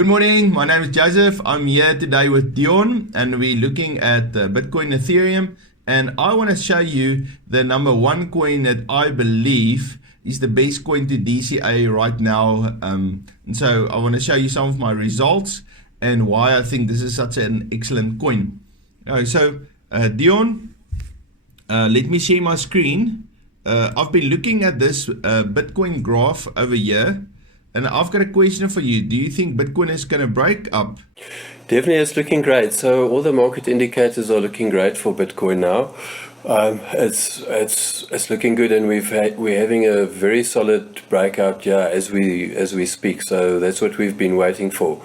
Good morning, my name is Joseph. I'm here today with Dion and we're looking at Bitcoin Ethereum, and I want to show you the number one coin that I believe is the best coin to DCA right now. And so I want to show you some of my results and why I think this is such an excellent coin. Dion, let me share my screen. I've been looking at this Bitcoin graph over here, and I've got a question for you. Do you think Bitcoin is going to break up? Definitely, it's looking great. So all the market indicators are looking great for Bitcoin now. It's looking good, and we're having a very solid breakout here as we speak. So that's what we've been waiting for,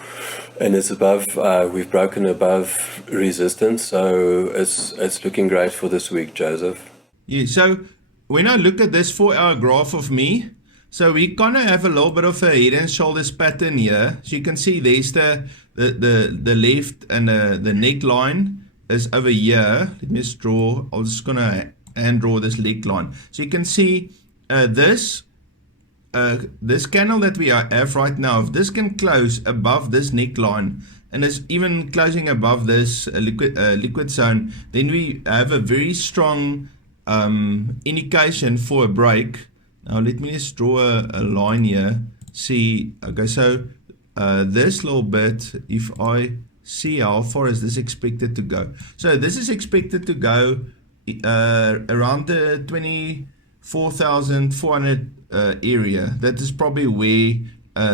and it's above. We've broken above resistance, so it's looking great for this week, Joseph. Yeah. So when I look at this 4-hour graph of me, so we kind of have a little bit of a head and shoulders pattern here. So you can see there's the left and the neckline is over here. Let me just draw. I'm just gonna hand draw this neckline. So you can see this candle that we have right now. If this can close above this neckline, and it's even closing above this liquid zone, then we have a very strong indication for a break. Now let me just draw a line here. See, okay, so this little bit, if I see how far is this expected to go. So this is expected to go around the 24,400 area. That is probably where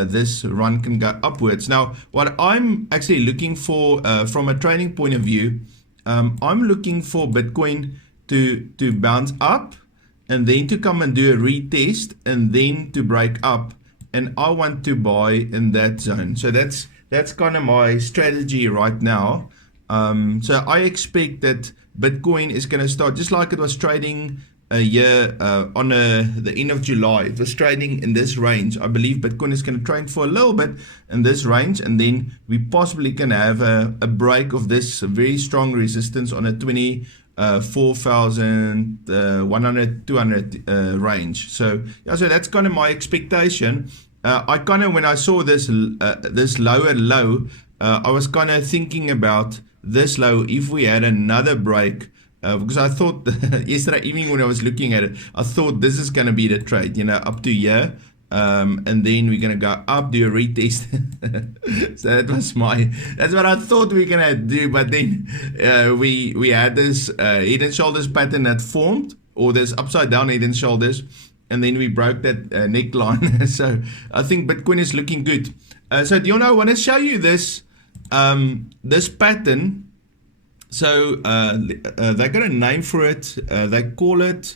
this run can go upwards. Now, what I'm actually looking for from a trading point of view, I'm looking for Bitcoin to bounce up, and then to come and do a retest, and then to break up, and I want to buy in that zone. So that's kind of my strategy right now. So I expect that Bitcoin is going to start just like it was trading a year on the end of July. It was trading in this range. I believe Bitcoin is going to trade for a little bit in this range, and then we possibly can have a break of this very strong resistance on a 4,100, 200 range. So yeah, so that's kind of my expectation. I kind of, when I saw this lower low, I was kind of thinking about this low if we had another break, because I thought yesterday evening when I was looking at it, I thought this is going to be the trade, up to here. And then we're gonna go up, do a retest. So that's what I thought we were gonna do. But then we had this head and shoulders pattern that formed, or this upside down head and shoulders, and then we broke that neckline. So I think Bitcoin is looking good. So Dion, I want to show you this this pattern. So they got a name for it. They call it.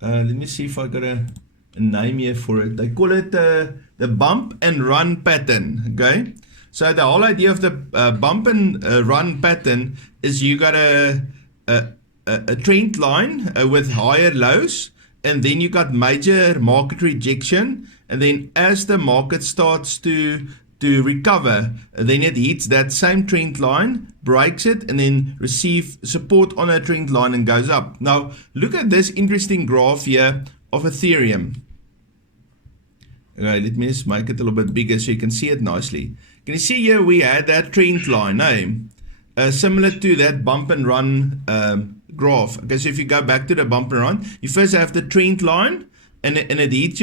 Let me see if I got a name here for it. They call it the bump and run pattern. Okay, so the whole idea of the bump and run pattern is you got a trend line with higher lows, and then you got major market rejection, and then as the market starts to recover, then it hits that same trend line, breaks it, and then receive support on a trend line and goes up. Now look at this interesting graph here of Ethereum. Okay, let me just make it a little bit bigger so you can see it nicely. Can you see here we had that trend line, similar to that bump and run graph. Okay, so if you go back to the bump and run, you first have the trend line, and it hits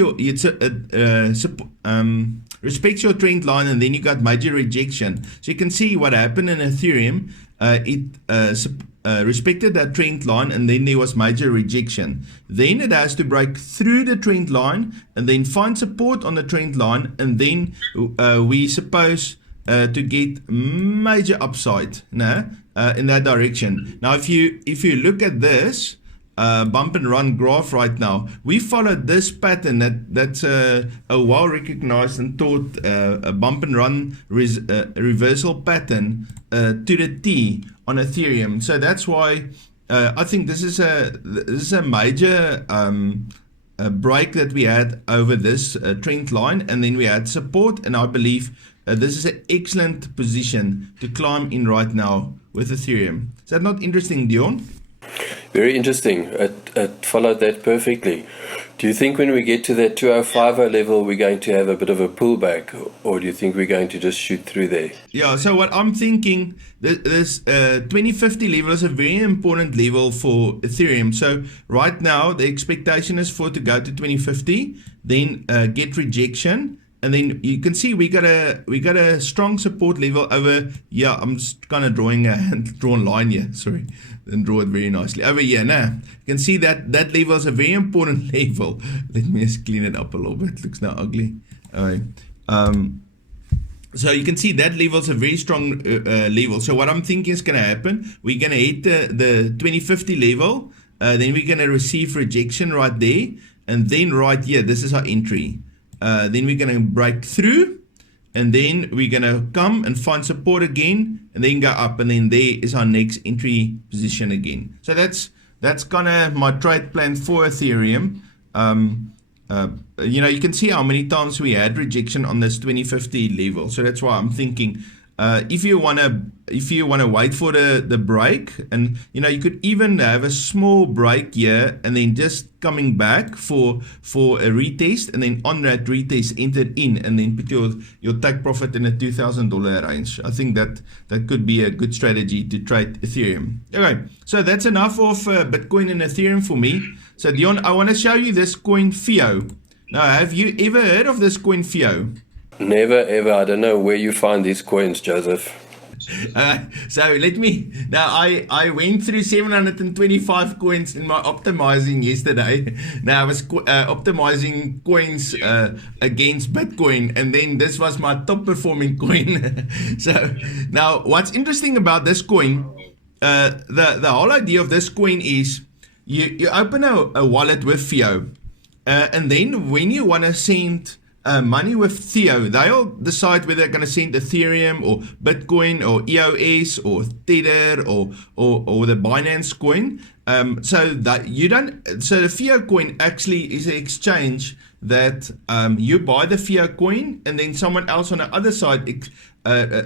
respects your trend line, and then you got major rejection. So you can see what happened in Ethereum. It respected that trend line, and then there was major rejection. Then it has to break through the trend line and then find support on the trend line, and then we suppose to get major upside in that direction. Now if you look at this bump and run graph right now, we followed this pattern that's a well recognized and taught a bump and run reversal pattern to the T on Ethereum. So that's why I think this is a major break that we had over this trend line, and then we had support, and I believe this is an excellent position to climb in right now with Ethereum. Is that not interesting, Dion? Very interesting. It followed that perfectly. Do you think when we get to that 2050 level, we're going to have a bit of a pullback, or do you think we're going to just shoot through there? Yeah, so what I'm thinking, this 2050 level is a very important level for Ethereum. So right now, the expectation is for it to go to 2050, then get rejection. And then you can see we got a strong support level over. Yeah, I'm just kind of drawing a drawn line here. Sorry, didn't draw it very nicely over here. Now you can see that level is a very important level. Let me just clean it up a little bit. It looks now ugly. All right. So you can see that level is a very strong level. So what I'm thinking is going to happen, we're going to hit the 2050 level. Then we're going to receive rejection right there, and then right here, this is our entry. Then we're going to break through, and then we're going to come and find support again, and then go up, and then there is our next entry position again. So that's kind of my trade plan for Ethereum. You know, you can see how many times we had rejection on this 2050 level. So that's why I'm thinking, if you wanna wait for the break, and you know, you could even have a small break here and then just coming back for a retest, and then on that retest enter in, and then put your take profit in a $2,000 range. I think that could be a good strategy to trade Ethereum. Okay, so that's enough of Bitcoin and Ethereum for me. So Dion, I want to show you this coin FIO. Now, have you ever heard of this coin FIO? Never ever. I don't know where you find these coins, Joseph. So let me, now I went through 725 coins in my optimizing yesterday. Now I was optimizing coins against Bitcoin, and then this was my top performing coin. So now what's interesting about this coin, the whole idea of this coin is you open a wallet with FIO, and then when you want to send money with FIO, they'll decide whether they're going to send Ethereum or Bitcoin or EOS or Tether or the Binance coin. So that you don't. So the FIO coin actually is an exchange that you buy the FIO coin, and then someone else on the other side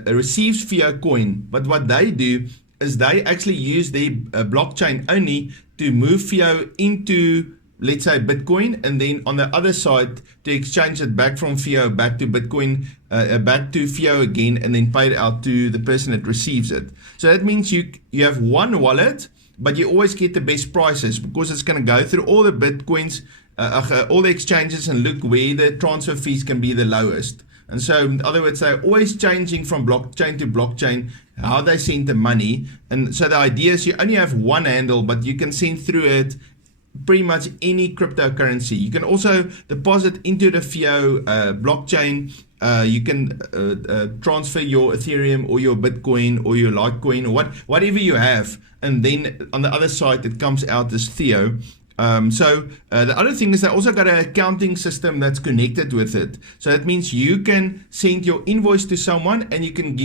receives FIO coin. But what they do is they actually use their blockchain only to move FIO into, let's say, Bitcoin, and then on the other side to exchange it back from FIO back to Bitcoin, back to FIO again, and then pay it out to the person that receives it. So that means you have one wallet, but you always get the best prices, because it's going to go through all the Bitcoins, all the exchanges, and look where the transfer fees can be the lowest. And so, in other words, they're always changing from blockchain to blockchain how they send the money. And so the idea is you only have one handle, but you can send through it pretty much any cryptocurrency. You can also deposit into the FIO blockchain. You can transfer your Ethereum or your Bitcoin or your Litecoin or whatever you have, and then on the other side it comes out as FIO. So the other thing is they also got an accounting system that's connected with it. So that means you can send your invoice to someone, and you can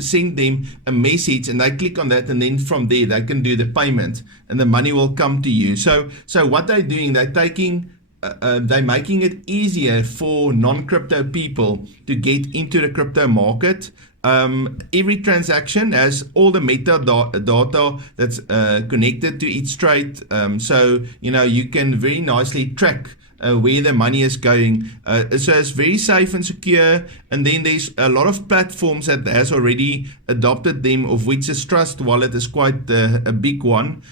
send them a message, and they click on that, and then from there they can do the payment, and the money will come to you. So what they're doing, they're making it easier for non-crypto people to get into the crypto market. Every transaction has all the metadata that's connected to each trade, so you know you can very nicely track where the money is going. So it's very safe and secure. And then there's a lot of platforms that has already adopted them, of which this Trust Wallet is quite a big one.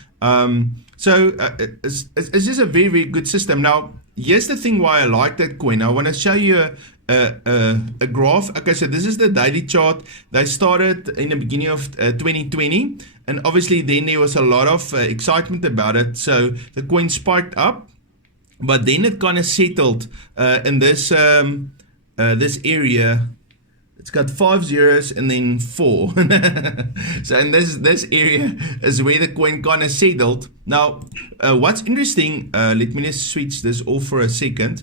So it's just a very, very good system. Now, here's the thing why I like that coin. I want to show you a graph. Okay, so this is the daily chart. They started in the beginning of 2020, and obviously then there was a lot of excitement about it. So the coin spiked up, but then it kind of settled in this this area. It's got 5 zeros and then 4. So in this area is where the coin kind of settled. Now, what's interesting, let me just switch this off for a second.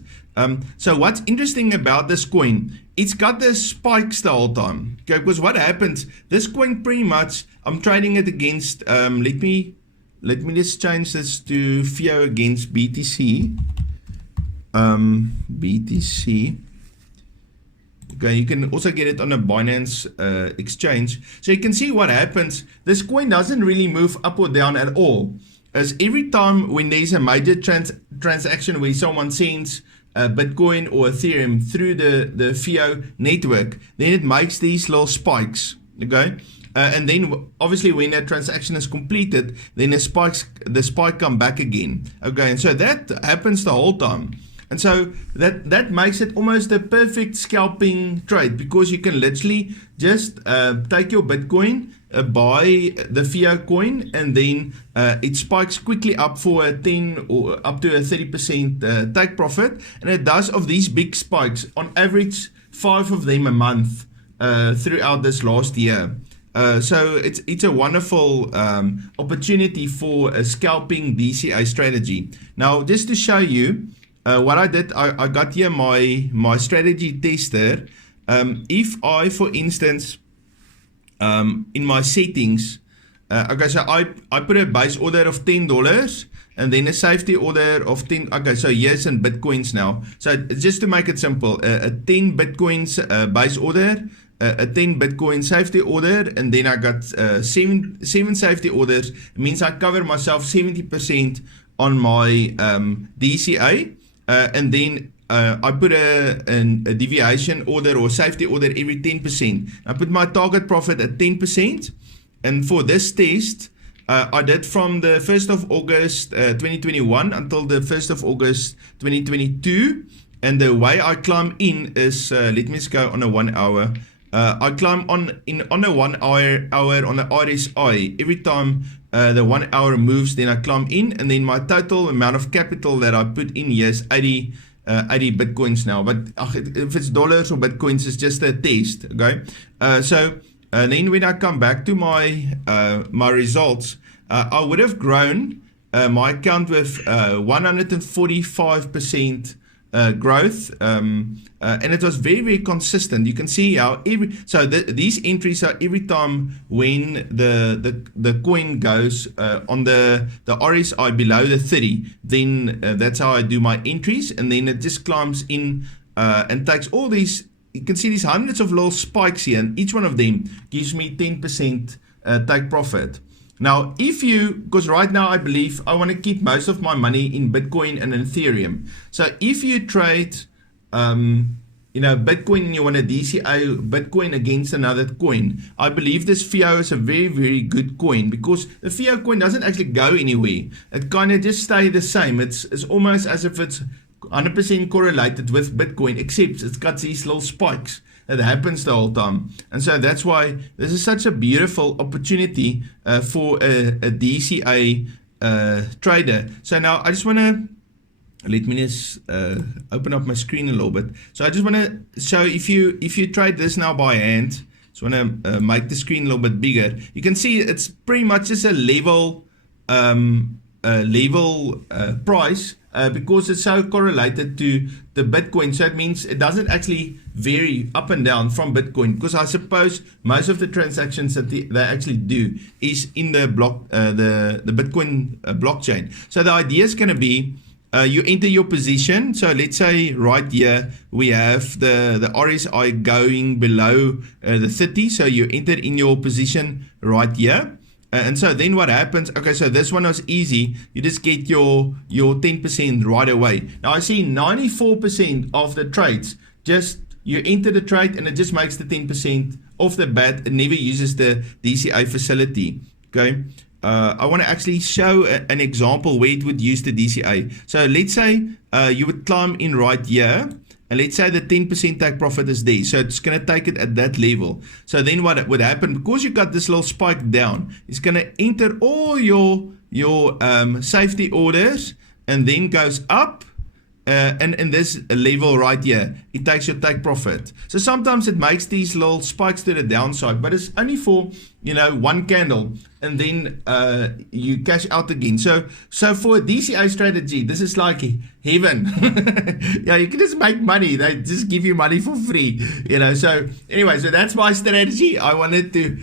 So what's interesting about this coin, it's got this spikes the whole time. Okay, because what happens, this coin pretty much, I'm trading it against, let me just change this to FIO against BTC. BTC. Okay, you can also get it on a Binance exchange. So you can see what happens. This coin doesn't really move up or down at all. is every time when there's a major transaction where someone sends Bitcoin or Ethereum through the FIO network, then it makes these little spikes, okay? And then obviously when that transaction is completed, then the spike come back again, okay? And so that happens the whole time. And so that makes it almost a perfect scalping trade, because you can literally just take your Bitcoin, buy the FIO coin, and then it spikes quickly up for a 10 or up to a 30% take profit. And it does of these big spikes, on average 5 of them a month throughout this last year. So it's a wonderful opportunity for a scalping DCA strategy. Now, just to show you what I did, I got here my strategy tester. If I, for instance, in my settings, okay, so I put a base order of $10 and then a safety order of 10. Okay, so here's in Bitcoins now. So just to make it simple, a 10 Bitcoins base order, a 10 Bitcoin safety order, and then I got seven safety orders. It means I cover myself 70% on my DCA, and then I put a deviation order or safety order every 10%. I put my target profit at 10, and for this test, I did from the 1st of August 2021 until the 1st of August 2022, and the way I climb in is, let me just go on a 1 hour. I climb on a 1 hour on the RSI. Every time the 1 hour moves, then I climb in, and then my total amount of capital that I put in here is 80 Bitcoins now. But if it's dollars or Bitcoins, it's just a test, okay? So then when I come back to my my results, I would have grown my account with 145% growth, and it was very, very consistent. You can see how these entries are every time when the coin goes on the RSI below the 30, then that's how I do my entries, and then it just climbs in and takes all these. You can see these hundreds of little spikes here, and each one of them gives me 10% take profit. Now, because right now I believe I want to keep most of my money in Bitcoin and Ethereum. So if you trade, Bitcoin, and you want to DCA Bitcoin against another coin, I believe this FIO is a very, very good coin, because the FIO coin doesn't actually go anywhere. It kind of just stays the same. It's almost as if it's 100% correlated with Bitcoin, except it's got these little spikes that happens the whole time. And so that's why this is such a beautiful opportunity for a DCA trader. So now I just want to, let me just open up my screen a little bit. So I just want to show, if you trade this now by hand, just want to make the screen a little bit bigger. You can see it's pretty much just a level price, because it's so correlated to the Bitcoin. So it means it doesn't actually vary up and down from Bitcoin, because I suppose most of the transactions that they actually do is in the Bitcoin blockchain. So the idea is going to be, you enter your position. So let's say right here we have the RSI going below the 30. So you enter in your position right here. And so then what happens, okay, so this one was easy. You just get your 10% right away. Now I see 94% of the trades, just you enter the trade and it just makes the 10% off the bat. It never uses the DCA facility, okay? I want to actually show an example where it would use the DCA. So let's say you would climb in right here, and let's say the 10% take profit is there. So it's going to take it at that level. So then what would happen, because you got this little spike down, it's going to enter all your safety orders, and then goes up, and in this level right here, it takes your take profit. So sometimes it makes these little spikes to the downside, but it's only for, one candle, and then you cash out again. So for a DCA strategy, this is like heaven. Yeah, you can just make money. They just give you money for free, So anyway, so that's my strategy. I wanted to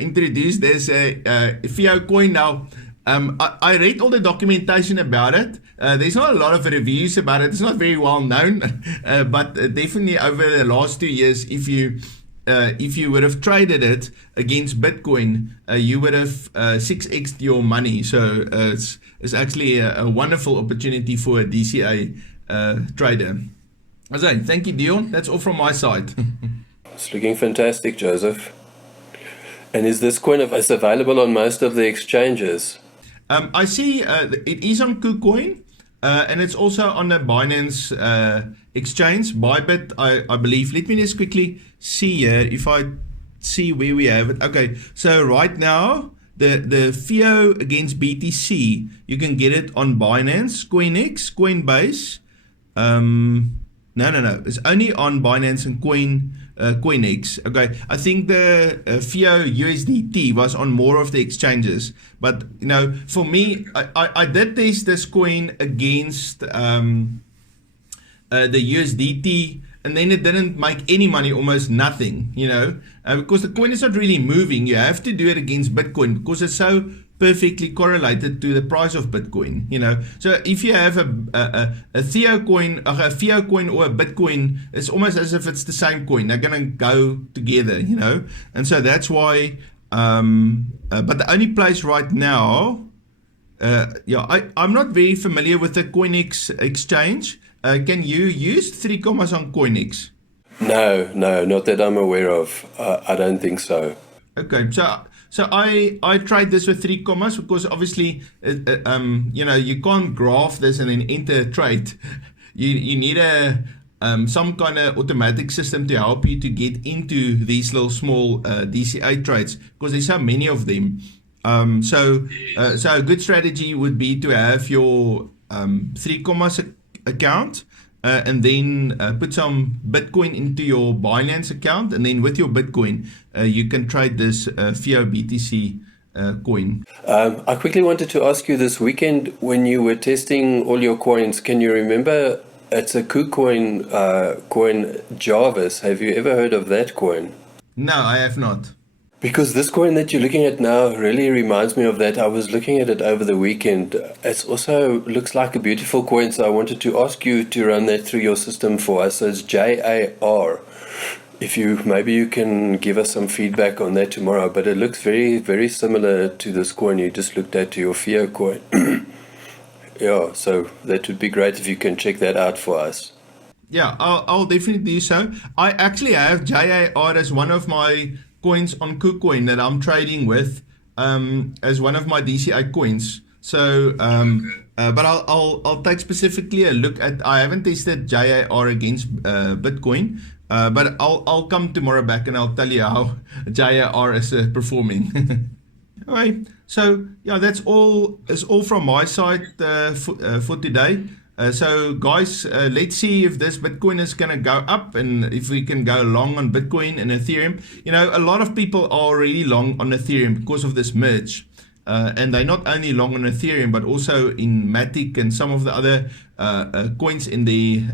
introduce this FIO coin now. I read all the documentation about it. There's not a lot of reviews about it. It's not very well known, but definitely over the last 2 years, if you if you would have traded it against Bitcoin, you would have 6x'd your money. So it's actually a wonderful opportunity for a DCA trader. Okay, thank you, Dion. That's all from my side. It's looking fantastic, Joseph. And is this coin is available on most of the exchanges? I see it is on KuCoin, and it's also on the Binance exchange, Bybit, I believe. Let me just quickly see here if I see where we have it. Okay, so right now, the FIO against BTC, you can get it on Binance, CoinX, Coinbase. No. It's only on Binance and CoinX. Okay, I think the FIO USDT was on more of the exchanges, but for me, I did test this coin against the USDT, and then it didn't make any money, almost nothing. Because the coin is not really moving. You have to do it against Bitcoin because it's so perfectly correlated to the price of Bitcoin. So if you have a FIO coin or a Bitcoin, it's almost as if it's the same coin. They're gonna go together. And so that's why. But the only place right now, I'm not very familiar with the CoinX exchange. Can you use 3 commas on CoinX? No, not that I'm aware of. I don't think so. Okay, so I tried this with 3 commas because obviously, you can't graph this and then enter a trade. You need some kind of automatic system to help you to get into these little small DCA trades because there's so many of them. So a good strategy would be to have your 3 commas account. And then put some Bitcoin into your Binance account, and then with your Bitcoin, you can trade this FIO BTC coin. I quickly wanted to ask you this weekend when you were testing all your coins. Can you remember? It's a KuCoin coin, Jarvis. Have you ever heard of that coin? No, I have not. Because this coin that you're looking at now really reminds me of that. I was looking at it over the weekend. It also looks like a beautiful coin, so I wanted to ask you to run that through your system for us. So it's JAR. Maybe you can give us some feedback on that tomorrow, but it looks very, very similar to this coin you just looked at, to your FIO coin. Yeah, so that would be great if you can check that out for us. Yeah, I'll definitely do so. I actually have JAR as one of my coins on KuCoin that I'm trading with as one of my DCA coins. So, but I'll take specifically a look at. I haven't tested JAR against Bitcoin, but I'll come tomorrow back and I'll tell you how JAR is performing. All right. So yeah, that's all. Is all from my side for today. So guys, let's see if this Bitcoin is going to go up and if we can go long on Bitcoin and Ethereum. A lot of people are already long on Ethereum because of this merge. And they're not only long on Ethereum, but also in Matic and some of the other coins in the,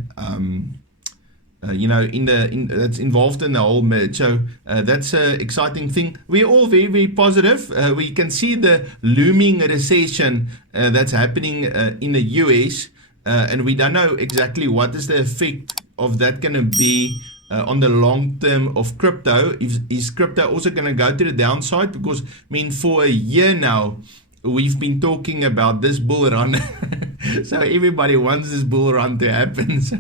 that's involved in the whole merge. So that's an exciting thing. We're all very, very positive. We can see the looming recession that's happening in the US. And we don't know exactly what is the effect of that going to be on the long term of crypto. Is crypto also going to go to the downside? Because, for a year now, we've been talking about this bull run. So everybody wants this bull run to happen. So,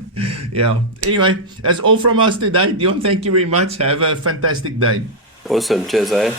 yeah. Anyway, that's all from us today. Dion, thank you very much. Have a fantastic day. Awesome. Cheers, eh?